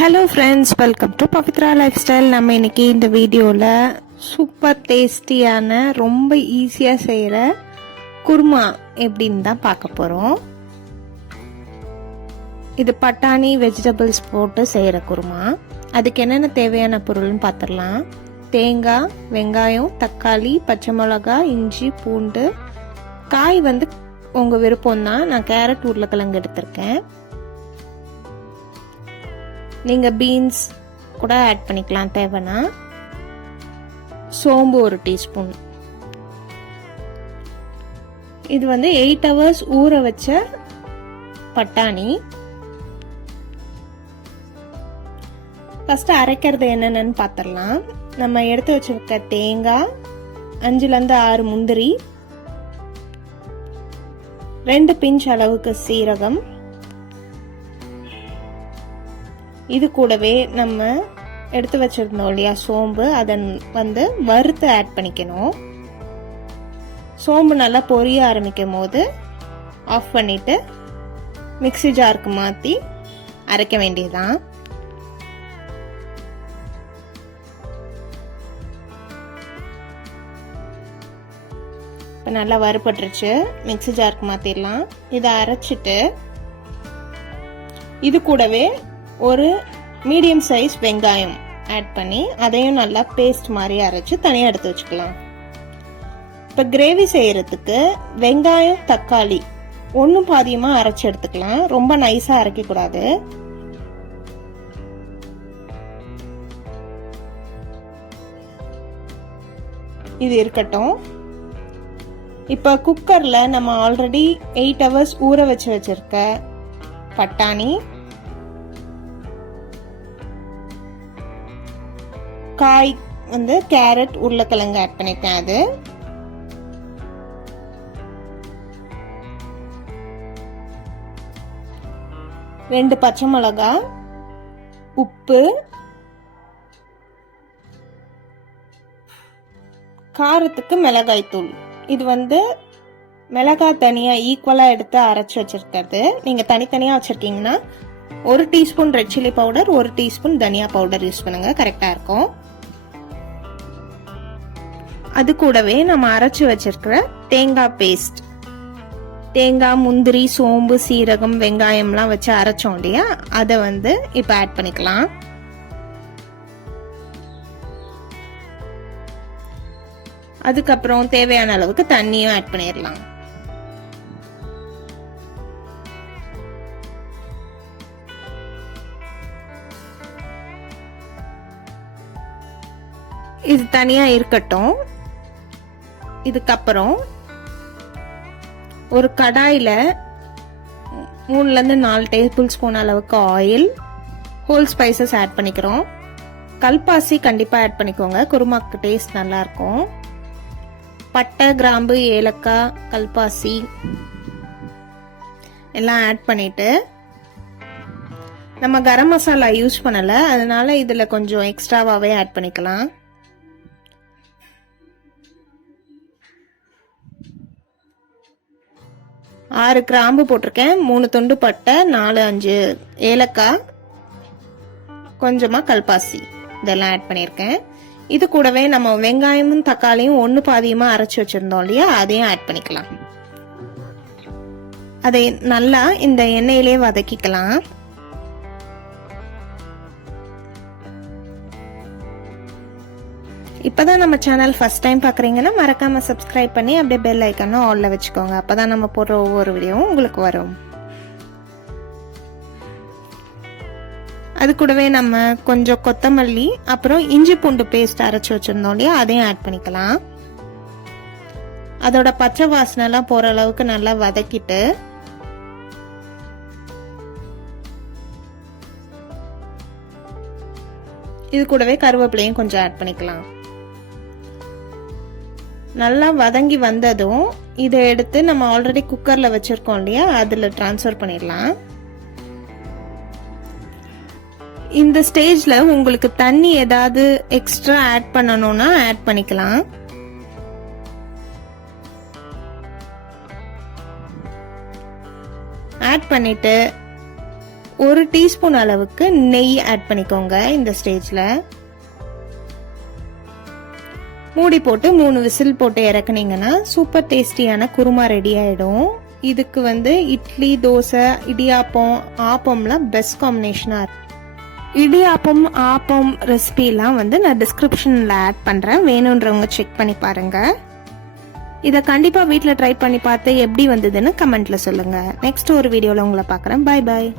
Hello friends, welcome to Pavithra life style. நம்ம இன்னைக்கு இந்த வீடியோவில் சூப்பர் டேஸ்டியான ரொம்ப ஈஸியாக செய்கிற குருமா எப்படின்னு தான் பார்க்க போகிறோம். இது பட்டாணி வெஜிடபிள்ஸ் போட்டு செய்கிற குருமா. அதுக்கு என்னென்ன தேவையான பொருள்னு பார்த்துடலாம். தேங்காய், வெங்காயம், தக்காளி, பச்சை மிளகாய், இஞ்சி, பூண்டு. காய் வந்து உங்கள் விருப்பம் தான். நான் கேரட், உருளைக்கிழங்கு எடுத்திருக்கேன். நீங்கள் பீன்ஸ் கூட ஆட் பண்ணிக்கலாம் தேவைன்னா. சோம்பு ஒரு டீஸ்பூன். இது வந்து 8 hours ஊற வச்ச பட்டாணி. ஃபர்ஸ்ட் அரைக்கிறது என்னென்னு பார்த்துடலாம். நம்ம எடுத்து வச்சிருக்க தேங்காய், 5லேருந்து 6 முந்திரி, 2 பிஞ்ச் அளவுக்கு சீரகம். இது கூடவே நம்ம எடுத்து வச்சிருந்தோம் இல்லையா சோம்பு, அதை வந்து வறுத்து ஆட் பண்ணிக்கணும். சோம்பு நல்லா பொரிய ஆரம்பிக்கும் போது ஆஃப் பண்ணிட்டு மிக்ஸி ஜாருக்கு மாற்றி அரைக்க வேண்டியதுதான். இப்போ நல்லா வறுபட்டுருச்சு. மிக்ஸி ஜாருக்கு மாற்றிடலாம். இதை அரைச்சிட்டு இது கூடவே ஒரு மீடியம் சைஸ் வெங்காயம் ஆட் பண்ணி அதையும் நல்லா பேஸ்ட் மாதிரி அரைச்சு தனியாக எடுத்து வச்சுக்கலாம். இப்போ கிரேவி செய்யறதுக்கு வெங்காயம், தக்காளி ஒன்றும் பாதியமாக அரைச்சி எடுத்துக்கலாம். ரொம்ப நைஸாக அரைக்கக்கூடாது. இது இருக்கட்டும். இப்போ குக்கரில் நம்ம ஆல்ரெடி 8 hours ஊற வச்சிருக்க பட்டாணி, காய் வந்து கேரட், உருளைக்கிழங்கு ஆட் பண்ணிட்டேன். அது ரெண்டு பச்சை மிளகாய், உப்பு, காரத்துக்கு மிளகாய் தூள். இது வந்து மிளகாய் தனியா ஈக்குவலா எடுத்து அரைச்சு வச்சிருக்கிறது. நீங்க தனித்தனியா வச்சிருக்கீங்கன்னா 1 teaspoon red chilli powder, 1 teaspoon தனியா பவுடர் யூஸ் பண்ணுங்க, கரெக்டா இருக்கும். அது கூடவே நம்ம அரைச்சு வச்சிருக்கிற தேங்காய் பேஸ்ட், தேங்காய், முந்திரி, சோம்பு, சீரகம், வெங்காயம்லாம் வச்சு அரைச்சோம் இல்லையா, அதை வந்து இப்போ ஆட் பண்ணிக்கலாம். அதுக்கப்புறம் தேவையான அளவுக்கு தண்ணியும் ஆட் பண்ணிடலாம். இது தனியா இருக்கட்டும். இதுக்கப்புறம் ஒரு கடாயில 3லேருந்து 4 டேபிள் ஸ்பூன் அளவுக்கு ஆயில், ஹோல் ஸ்பைசஸ் ஆட் பண்ணிக்கிறோம். கல்பாசி கண்டிப்பா ஆட் பண்ணிக்கோங்க, குருமாக்கு டேஸ்ட் நல்லா இருக்கும். பட்டை, கிராம்பு, ஏலக்காய், கல்பாசி எல்லாம் ஆட் பண்ணிட்டு, நம்ம கரம் மசாலா யூஸ் பண்ணல, அதனால இதுல கொஞ்சம் எக்ஸ்ட்ராவாவே ஆட் பண்ணிக்கலாம். ஆறு கிராம்பு போட்டிருக்கேன், 3 துண்டு பட்டை, 4-5 ஏலக்காய், கொஞ்சமா கல்பாசி, இதெல்லாம் ஆட் பண்ணியிருக்கேன். இது கூடவே நம்ம வெங்காயமும் தக்காளியும் 1 பாதியமா அரைச்சு வச்சிருந்தோம் இல்லையா, அதையும் ஆட் பண்ணிக்கலாம். அதை நல்லா இந்த எண்ணெயிலே வதக்கிக்கலாம். இப்பதான் நம்ம சேனல் ஃபர்ஸ்ட் டைம் பாக்குறீங்கன்னா மறக்காம சப்ஸ்கிரைப் பண்ணி அப்படியே பெல் ஐக்கான ஆல்ல வச்சுக்கோங்க. அப்பதான் நம்ம போடுற ஒவ்வொரு வீடியோவும் உங்களுக்கு வரும். அது கூடவே நம்ம கொஞ்சம் கொத்தமல்லி, அப்புறம் இஞ்சி பூண்டு பேஸ்ட் அரைச்சு வச்சிருந்தோம் இல்லையா, அதையும் ஆட் பண்ணிக்கலாம். அதோட பச்சை வாசனை எல்லாம் போற அளவுக்கு நல்லா வதக்கிட்டு, இது கூடவே கருவேப்பிலையும் கொஞ்சம் ஆட் பண்ணிக்கலாம். நல்லா வதங்கி வந்ததும் இதை எடுத்து நம்ம ஆல்ரெடி குக்கர்ல வச்சிருக்கோம் இல்லையா, அதுல டிரான்ஸ்ஃபர் பண்ணிடலாம். இந்த ஸ்டேஜ்ல உங்களுக்கு தண்ணி ஏதாவது எக்ஸ்ட்ரா ஆட் பண்ணணும்னா ஆட் பண்ணிக்கலாம். ஆட் பண்ணிட்டு 1 டீஸ்பூன் அளவுக்கு நெய் ஆட் பண்ணிக்கோங்க. இந்த ஸ்டேஜ்ல மூடி போட்டு 3 விசில் போட்டு இறக்குனீங்கன்னா சூப்பர் டேஸ்டியான குருமா ரெடி ஆயிடும். இதுக்கு இட்லி, தோசை, இடியாப்பம், ஆப்பம்லாம் பெஸ்ட் காம்பினேஷனா இருக்கும். இடியாப்பம், ஆப்பம் ரெசிபிலாம் நான் டிஸ்கிரிப்ஷன்ல ஆட் பண்றேன். வேணுன்றவங்க செக் பண்ணி பாருங்க. இதை கண்டிப்பா வீட்டில் ட்ரை பண்ணி பார்த்து எப்படி வந்ததுன்னு கமெண்ட்ல சொல்லுங்க. நெக்ஸ்ட் ஒரு வீடியோல உங்களை பார்க்குறேன். Bye bye.